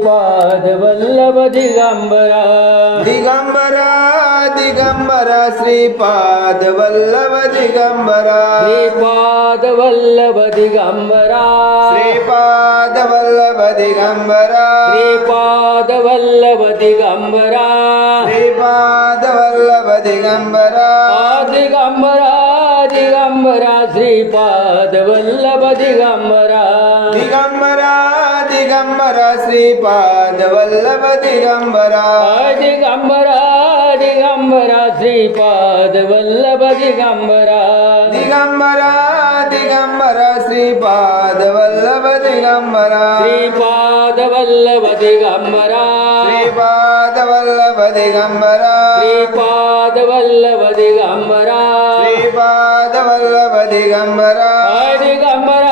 श्रीपाद वल्लभ दिगंबरा दिगंबरा दिगंबरा श्रीपाद वल्लभ दिगंबरा श्रीपाद वल्लभ दिगंबरा श्रीपाद वल्लभ दिगंबरा श्रीपाद वल्लभ दिगंबरा श्रीपाद वल्लभ दिगंबरा दिगंबरा दिगंबरा श्रीपाद वल्लभ दिगंबरा दिगंबरा दिगंबरा श्रीपाद वल्लभ दिगंबरा दिगंबरा दिगंबरा श्रीपाद वल्लभ दिगंबरा दिगंबरा दिगंबरा श्रीपाद वल्लभ दिगंबरा श्रीपाद वल्लभ दिगंबरा श्रीपाद वल्लभ दिगंबरा श्रीपाद वल्लभ दिगंबरा श्रीपाद वल्लभ दिगंबरा दिगंबरा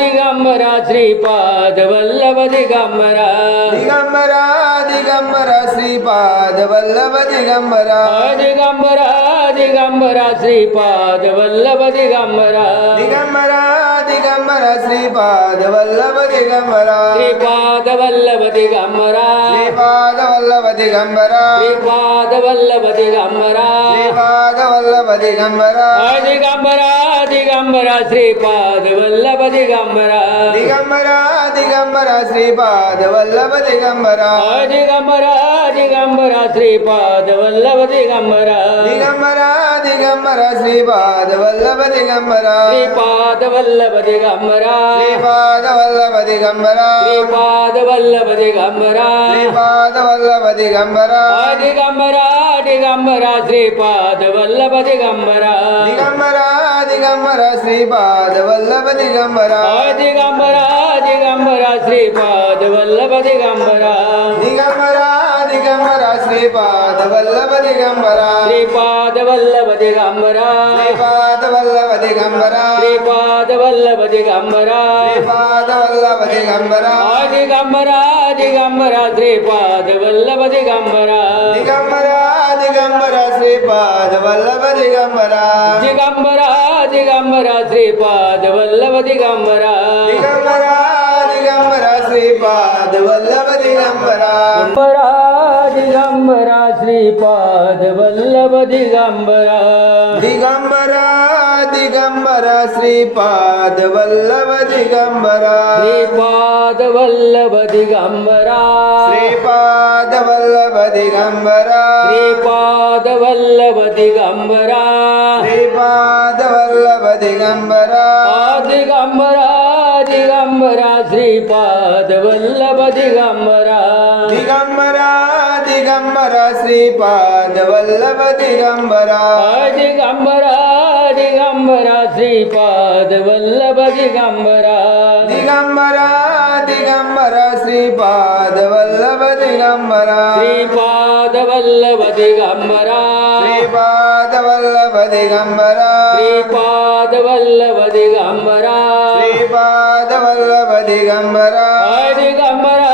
दिगंबरा श्रीपाद वल्लभ दिगंबरा दिगंबरा दिगंबरा श्रीपाद वल्लभ दिगंबरा दिगंबरा दिगंबरा श्रीपाद वल्लभ दिगंबरा दिगंबरा दिगंबरा श्रीपाद वल्लभ दिगंबरा श्रीपाद वल्लभ दिगंबरा श्रीपाद वल्लभ दिगंबरा श्रीपाद वल्लभ दिगंबरा श्रीपाद वल्लभ दिगंबरा दिगंबरा दिगंबरा श्रीपाद वल्लभ दिगंबरा दिगंबरा दिगंबरा श्रीपाद वल्लभ दिगंबरा दिगंबरा दिगंबरा श्रीपाद वल्लभ दिगंबरा दिगंबरा दिगंबरा श्रीपाद वल्लभ दिगंबरा श्रीपाद वल्लभ दिगंबरा श्रीपाद वल्लभ दिगंबरा श्रीपाद वल्लभ दिगंबरा श्रीपाद वल्लभ दिगंबरा दिगंबरा दिगंबरा श्रीपाद वल्लभ दिगंबरा दिगंबरा दिगंबरा श्रीपाद वल्लभ दिगंबरा दिगंबरा दिगंबरा श्रीपाद वल्लभ दिगंबरा दिगंबरा दिगंबरा श्रीपाद वल्लभ दिगंबरा श्रीपाद वल्लभ दिगंबरा श्रीपाद वल्लभ दिगंबरा श्रीपाद वल्लभ दिगंबरा श्रीपाद वल्लभ दिगंबरा दिगंबरा दिगंबरा श्रीपाद वल्लभ दिगंबरा दिगंबरा दिगंबरा श्रीपाद वल्लभ दिगंबरा दिगंबरा दिगंबरा श्रीपाद वल्लभ दिगंबरा दिगंबरा दिगंबरा श्रीपाद वल्लभ दिगंबरा दिगंबरा श्रीपाद वल्लभ दिगंबरा दिगंबरा दिगंबरा श्रीपाद वल्लभ दिगंबरा श्रीपाद वल्लभ दिगंबरा श्रीपाद वल्लभ दिगंबरा श्रीपाद वल्लभ दिगंबरा श्रीपाद वल्लभ दिगंबरा दिगंबरा दिगंबरा श्रीपाद वल्लभ दिगंबरा दिगंबरा दिगंबरा श्रीपाद वल्लभ दिगंबरा दिगंबरा दिगंबरा श्रीपाद वल्लभ दिगंबरा दिगंबरा दिगंबरा श्रीपाद वल्लभ दिगंबरा श्रीपाद वल्लभ दिगंबरा श्रीपाद वल्लभ दिगंबरा श्रीपाद वल्लभ दिगंबरा श्रीपाद वल्लभ दिगंबरा दिगंबरा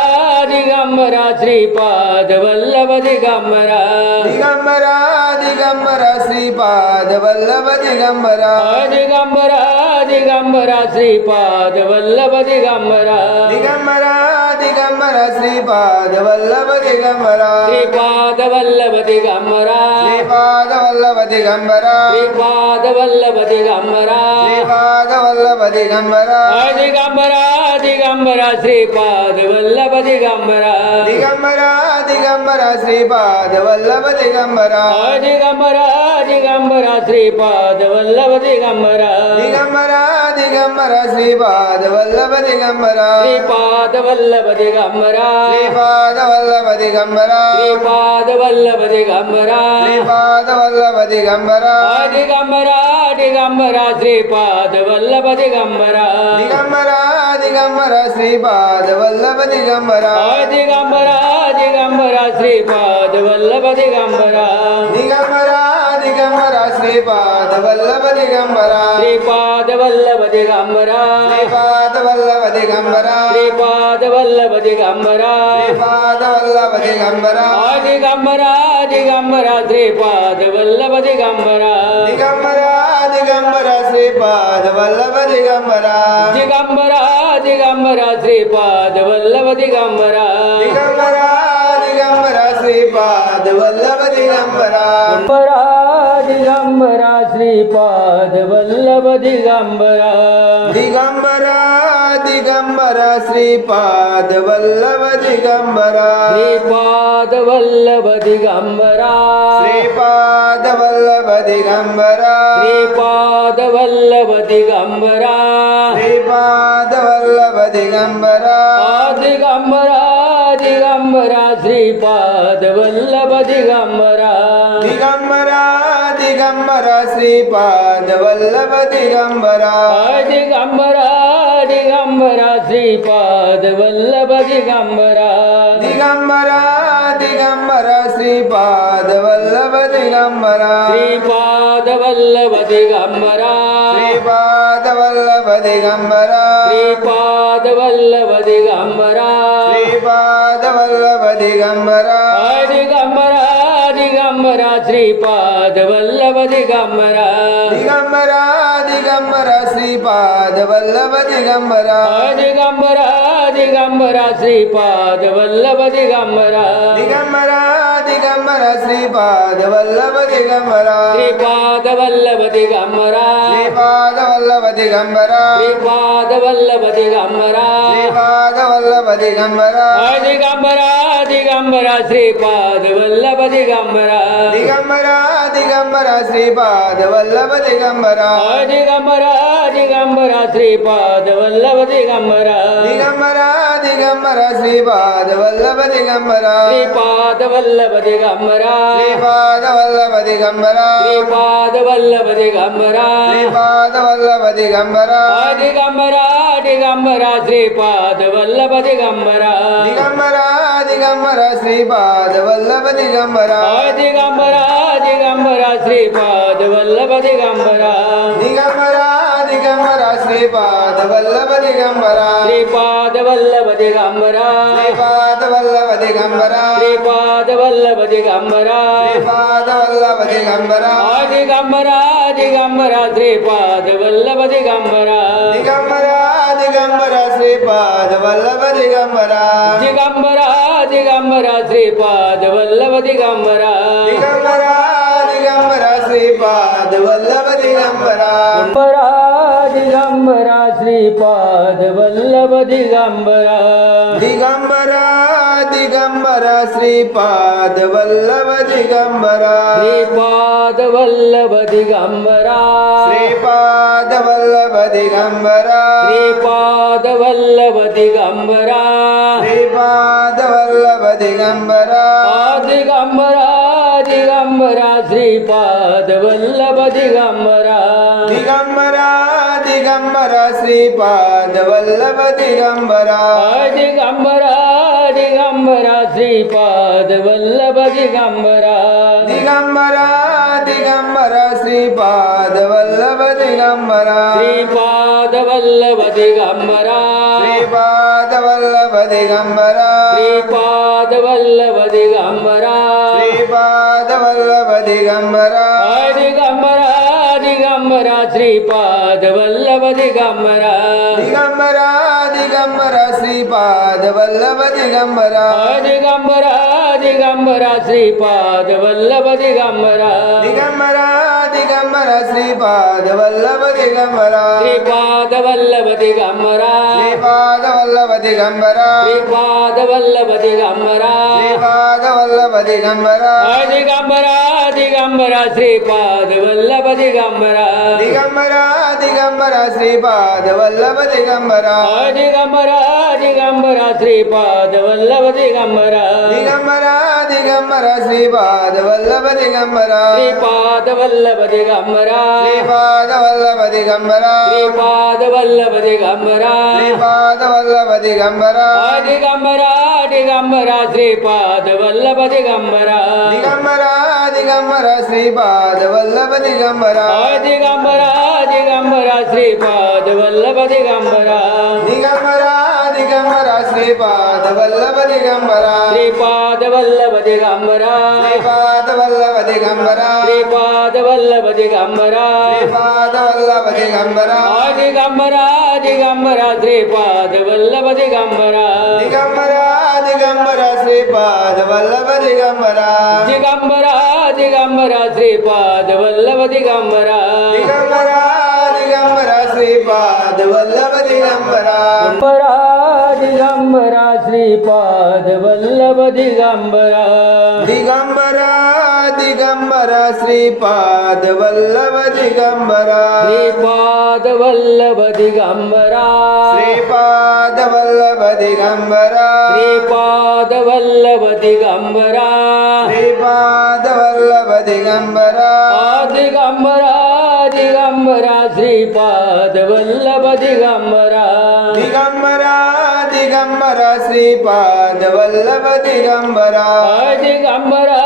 दिगंबरा श्रीपाद वल्लभ दिगंबरा दिगंबरा दिगंबरा श्रीपाद वल्लभ दिगंबरा दिगंबरा दिगंबरा श्रीपाद वल्लभ दिगंबरा दिगंबरा दिगंबरा श्रीपाद वल्लभ दिगंबरा श्रीपाद वल्लभ दिगंबरा श्रीपाद वल्लभ दिगंबरा श्रीपाद वल्लभ दिगंबरा श्रीपाद वल्लभ दिगंबरा दिगंबरा दिगंबरा श्रीपाद वल्लभ दिगंबरा दिगंबरा दिगंबरा श्रीपाद वल्लभ दिगंबरा दिगंबरा दिगंबरा श्रीपाद वल्लभ दिगंबरा दिगंबरा दिगंबरा श्रीपाद वल्लभ दिगंबरा श्रीपाद वल्लभ दिगंबरा श्रीपाद वल्लभ दिगंबरा श्रीपाद वल्लभ दिगंबरा श्रीपाद वल्लभ दिगंबरा दिगंबरा दिगंबरा श्रीपाद वल्लभ दिगंबरा दिगंबरा दिगंबरा श्रीपाद वल्लभ दिगंबरा दिगंबरा दिगंबरा श्रीपाद वल्लभ दिगंबरा दिगंबरा दिगंबरा श्रीपाद वल्लभ दिगंबरा श्रीपाद वल्लभ दिगंबरा श्रीपाद वल्लभ दिगंबरा श्रीपाद वल्लभ दिगंबरा श्रीपाद वल्लभ दिगंबरा दिगंबरा दिगंबरा श्रीपाद वल्लभ दिगंबरा दिगंबरा दिगंबरा श्रीपाद वल्लभ दिगंबरा दिगंबरा दिगंबरा श्रीपाद वल्लभ दिगंबरा दिगंबरा दिगंबरा श्रीपाद वल्लभ दिगंबरा दिगंबरा श्रीपाद वल्लभ दिगंबरा दिगंबरा दिगंबरा श्रीपाद वल्लभ दिगंबरा श्रीपाद वल्लभ दिगंबरा श्रीपाद वल्लभ दिगंबरा श्रीपाद वल्लभ दिगंबरा श्रीपाद वल्लभ दिगंबरा दिगंबरा दिगंबरा श्रीपाद वल्लभ दिगंबरा दिगंबरा दिगंबरा श्रीपाद वल्लभ दिगंबरा दिगंबरा दिगंबरा श्रीपाद वल्लभ दिगंबरा दिगंबरा दिगंबरा श्रीपाद वल्लभ दिगंबरा श्रीपाद वल्लभ दिगंबरा श्रीपाद वल्लभ दिगंबरा श्रीपाद वल्लभ दिगंबरा श्रीपाद वल्लभ दिगंबरा दिगंबरा दिगंबरा श्रीपाद वल्लभ दिगंबरा दिगंबरा दिगंबरा श्रीपाद वल्लभ दिगंबरा दिगंबरा दिगंबरा श्रीपाद वल्लभ दिगंबरा दिगंबरा दिगंबरा श्रीपाद वल्लभ दिगंबरा श्रीपाद वल्लभ दिगंबरा श्रीपाद वल्लभ दिगंबरा श्रीपाद वल्लभ दिगंबरा श्रीपाद वल्लभ दिगंबरा दिगंबरा दिगंबरा श्रीपाद वल्लभ दिगंबरा दिगंबरा दिगंबरा श्रीपाद वल्लभ दिगंबरा दिगंबरा दिगंबरा श्रीपाद वल्लभ दिगंबरा दिगंबरा दिगंबरा श्रीपाद वल्लभ दिगंबरा श्रीपाद वल्लभ दिगंबरा श्रीपाद वल्लभ दिगंबरा श्रीपाद वल्लभ दिगंबरा श्रीपाद वल्लभ दिगंबरा दिगंबरा दिगंबरा श्रीपाद वल्लभ दिगंबरा दिगंबरा दिगंबरा श्रीपाद वल्लभ दिगंबरा दिगंबरा दिगंबरा श्रीपाद वल्लभ दिगंबरा दिगंबरा दिगंबरा श्रीपाद वल्लभ दिगंबरा श्रीपाद वल्लभ दिगंबरा श्रीपाद वल्लभ दिगंबरा श्रीपाद वल्लभ दिगंबरा श्रीपाद वल्लभ दिगंबरा दिगंबरा दिगंबरा श्रीपाद वल्लभ दिगंबरा दिगंबरा दिगंबरा श्रीपाद वल्लभ दिगंबरा दिगंबरा दिगंबरा श्रीपाद वल्लभ दिगंबरा दिगंबरा दिगंबरा श्रीपाद वल्लभ दिगंबरा दिगंबरा श्रीपाद वल्लभ दिगंबरा दिगंबरा दिगंबरा श्रीपाद वल्लभ दिगंबरा श्रीपाद वल्लभ दिगंबरा श्रीपाद वल्लभ दिगंबरा श्रीपाद वल्लभ दिगंबरा श्रीपाद वल्लभ दिगंबरा दिगंबरा दिगंबरा श्रीपाद वल्लभ दिगंबरा दिगंबरा दिगंबरा श्रीपाद वल्लभ दिगंबरा दिगंबरा दिगंबरा श्रीपाद वल्लभ दिगंबरा दिगंबरा दिगंबरा श्रीपाद वल्लभ दिगंबरा श्रीपाद वल्लभ दिगंबरा श्रीपाद वल्लभ दिगंबरा श्रीपाद वल्लभ दिगंबरा श्रीपाद वल्लभ दिगंबरा दिगंबरा दिगंबरा श्रीपाद वल्लभ दिगंबरा दिगंबरा दिगंबरा श्रीपाद वल्लभ दिगंबरा दिगंबरा दिगंबरा श्रीपाद वल्लभ दिगंबरा दिगंबरा दिगंबरा श्रीपाद वल्लभ दिगंबरा श्रीपाद वल्लभ दिगंबरा श्रीपाद वल्लभ दिगंबरा श्रीपाद वल्लभ दिगंबरा श्रीपाद वल्लभ दिगंबरा दिगंबरा दिगंबरा श्रीपाद वल्लभ दिगंबरा दिगंबरा दिगंबरा श्रीपाद वल्लभ दिगंबरा दिगंबरा दिगंबरा श्रीपाद वल्लभ दिगंबरा दिगंबरा दिगंबरा श्रीपाद वल्लभ दिगंबरा श्रीपाद वल्लभ दिगंबरा श्रीपाद वल्लभ दिगंबरा श्रीपाद वल्लभ दिगंबरा श्रीपाद वल्लभ दिगंबरा दिगंबरा दिगंबरा श्रीपाद वल्लभ दिगंबरा दिगंबरा दिगंबरा श्रीपाद वल्लभ दिगंबरा दिगंबरा दिगंबरा श्रीपाद वल्लभ दिगंबरा दिगंबरा दिगंबरा श्रीपाद वल्लभ दिगंबरा श्रीपाद वल्लभ दिगंबरा श्रीपाद वल्लभ दिगंबरा श्रीपाद वल्लभ दिगंबरा श्रीपाद वल्लभ दिगंबरा दिगंबरा दिगंबरा श्रीपाद वल्लभ दिगंबरा दिगंबरा दिगंबरा श्रीपाद वल्लभ दिगंबरा दिगंबरा दिगंबरा श्रीपाद वल्लभ दिगंबरा दिगंबरा दिगंबरा श्रीपाद वल्लभ दिगंबरा दिगंबरा श्रीपाद वल्लभ दिगंबरा दिगंबरा दिगंबरा श्रीपाद वल्लभ दिगंबरा श्रीपाद वल्लभ दिगंबरा श्रीपाद वल्लभ दिगंबरा श्रीपाद वल्लभ दिगंबरा श्रीपाद वल्लभ दिगंबरा दिगंबरा दिगंबरा श्रीपाद वल्लभ दिगंबरा दिगंबरा दिगंबरा श्रीपाद वल्लभ दिगंबरा दिगंबरा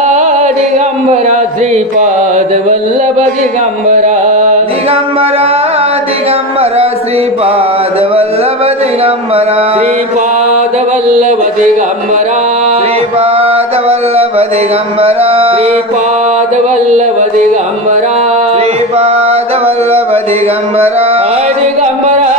दिगंबरा श्रीपाद वल्लभ दिगंबरा दिगंबरा दिगंबरा श्रीपाद वल्लभ दिगंबरा श्रीपाद वल्लभ दिगंबरा श्रीपाद वल्लभ दिगंबरा श्रीपाद वल्लभ दिगंबरा श्रीपाद वल्लभ दिगंबरा दिगंबरा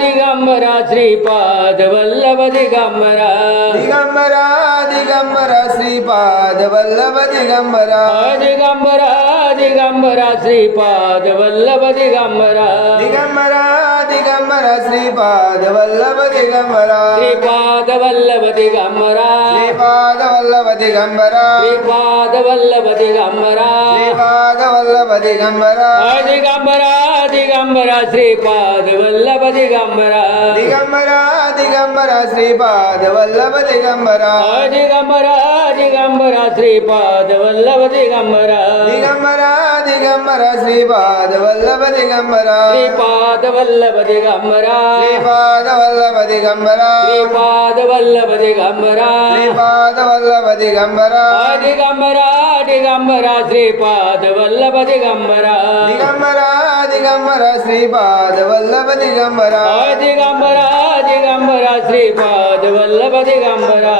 दिगंबरा श्रीपाद वल्लभ दिगंबरा दिगंबरा दिगंबरा श्रीपाद वल्लभ दिगंबरा दिगंबरा दिगंबरा श्रीपाद वल्लभ दिगंबरा दिगंबरा दिगंबरा श्रीपाद वल्लभ दिगंबरा श्रीपाद वल्लभ दिगंबरा श्रीपाद वल्लभ दिगंबरा श्रीपाद वल्लभ दिगंबरा श्रीपाद वल्लभ दिगंबरा दिगंबरा दिगंबरा श्रीपाद वल्लभ दिगंबरा दिगंबरा दिगंबरा श्रीपाद वल्लभ दिगंबरा दिगंबरा दिगंबरा श्रीपाद वल्लभ दिगंबरा दिगंबरा दिगंबरा श्रीपाद वल्लभ दिगंबरा श्रीपाद वल्लभ दिगंबरा श्रीपाद वल्लभ दिगंबरा श्रीपाद वल्लभ दिगंबरा श्रीपाद वल्लभ दिगंबरा दिगंबरा दिगंबरा श्रीपाद वल्लभ दिगंबरा दिगंबरा दिगंबरा श्रीपाद वल्लभ दिगंबरा दिगंबरा दिगंबरा श्रीपाद वल्लभ दिगंबरा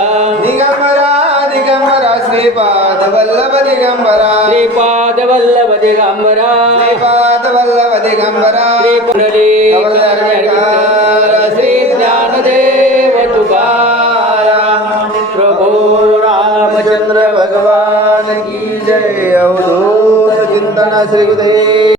दिगंबरा दिगंबरा श्रीपाद वल्लभ दिगंबरा श्रीपाद वल्लभ दिगंबरा श्रीपाद वल्लभ दिगंबरा श्री पुंडलीक श्री ज्ञानदेव तुकाराम प्रभो रामचंद्र भगवान की जय अवधूत चिंतन श्री गुरुदेव